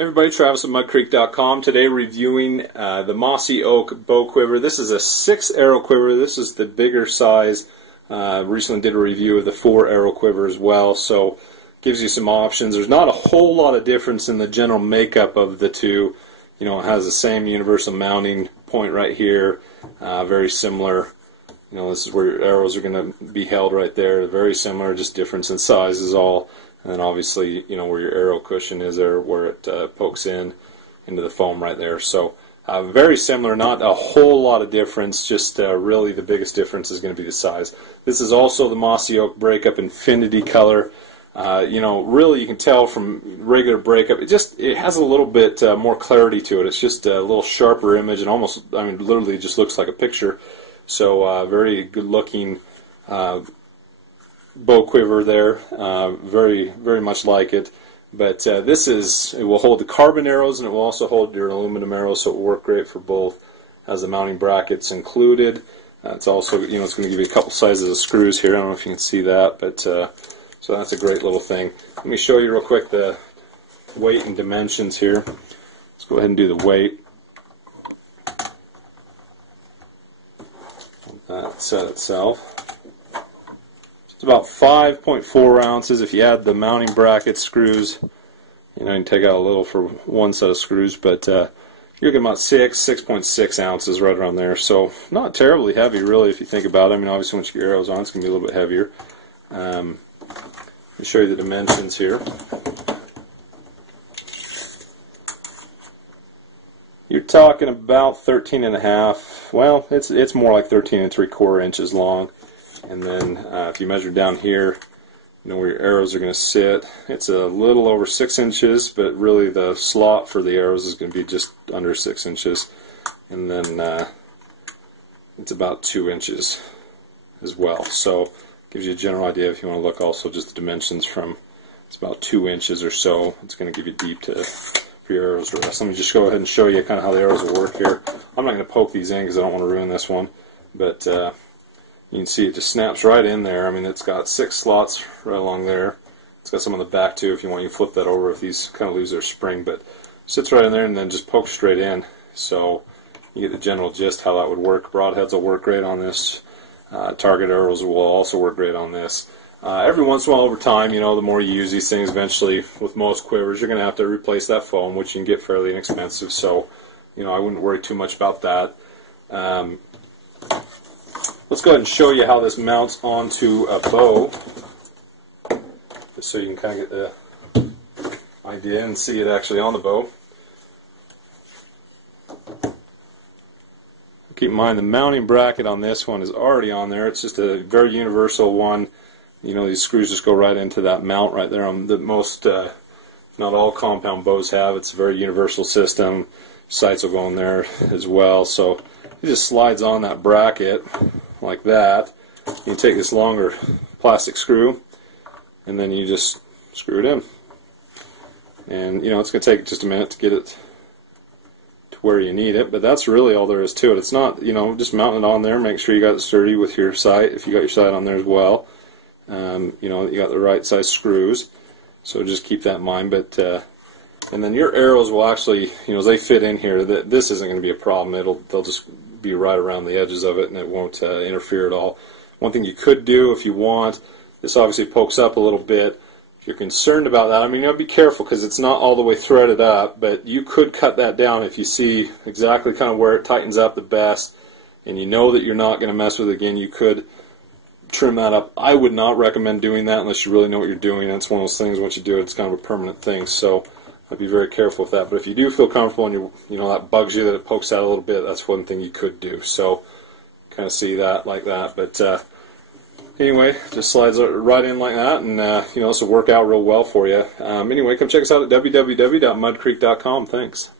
Hey everybody, Travis at MUDDcreek.com. Today reviewing the Mossy Oak bow quiver. This is a 6-arrow quiver. This is the bigger size. Recently did a review of the 4-arrow quiver as well, so gives you some options. There's not a whole lot of difference in the general makeup of the two. You know, it has the same universal mounting point right here, very similar. You know, this is where your arrows are going to be held right there. Very similar, just difference in size is all. And then obviously, you know, where your arrow cushion is there, where it pokes into the foam right there. So very similar, not a whole lot of difference, just really the biggest difference is going to be the size. This is also the Mossy Oak Breakup Infinity color. You know, really you can tell from regular Breakup, it has a little bit more clarity to it. It's just a little sharper image and almost, I mean, literally just looks like a picture. So very good looking bow quiver there, very much like it. But it will hold the carbon arrows and it will also hold your aluminum arrows, so it will work great for both. Has the mounting brackets included. It's also, you know, it's going to give you a couple sizes of screws here. I don't know if you can see that, but so that's a great little thing. Let me show you real quick the weight and dimensions here. Let's go ahead and do the weight. That set itself. It's about 5.4 ounces. If you add the mounting bracket screws, you know, you can take out a little for one set of screws, but you're getting about 6.6 ounces right around there. So not terribly heavy, really, if you think about it. I mean, obviously, once you get your arrows on, it's going to be a little bit heavier. Let me show you the dimensions here. You're talking about 13.5. Well, it's more like 13.75 inches long. And then if you measure down here, you know where your arrows are going to sit. It's a little over 6 inches, but really the slot for the arrows is going to be just under 6 inches. And then it's about 2 inches as well. So gives you a general idea if you want to look also just the dimensions from. It's about 2 inches or so. It's going to give you deep for your arrows to rest. Let me just go ahead and show you kind of how the arrows will work here. I'm not going to poke these in because I don't want to ruin this one, but you can see it just snaps right in there. I mean, it's got 6 slots right along there. It's got some on the back too if you want. You flip that over if these kind of lose their spring, but sits right in there and then just pokes straight in. So you get the general gist how that would work. Broadheads will work great on this. Target arrows will also work great on this. Every once in a while over time, you know, the more you use these things, eventually with most quivers, you're going to have to replace that foam, which you can get fairly inexpensive. So, you know, I wouldn't worry too much about that. Let's go ahead and show you how this mounts onto a bow, just so you can kind of get the idea and see it actually on the bow. Keep in mind the mounting bracket on this one is already on there. It's just a very universal one. You know, these screws just go right into that mount right there. That most, not all compound bows have. It's a very universal system. Sights will go in there as well. So it just slides on that bracket like that. You take this longer plastic screw and then you just screw it in. And you know, it's going to take just a minute to get it to where you need it, but that's really all there is to it. It's not, you know, just mount it on there, make sure you got it sturdy with your sight, if you got your sight on there as well. You know, you got the right size screws, so just keep that in mind. But and then your arrows will actually, you know, as they fit in here, this isn't going to be a problem. They'll just be right around the edges of it, and it won't interfere at all. One thing you could do if you want, this obviously pokes up a little bit. If you're concerned about that, I mean, you know, be careful because it's not all the way threaded up, but you could cut that down if you see exactly kind of where it tightens up the best, and you know that you're not going to mess with it again. You could trim that up. I would not recommend doing that unless you really know what you're doing. That's one of those things, once you do it, it's kind of a permanent thing. So I'd be very careful with that. But if you do feel comfortable and you know that bugs you, that it pokes out a little bit, that's one thing you could do. So kind of see that like that. But anyway, just slides right in like that, and you know, this will work out real well for you. Anyway, come check us out at www.muddcreek.com. Thanks.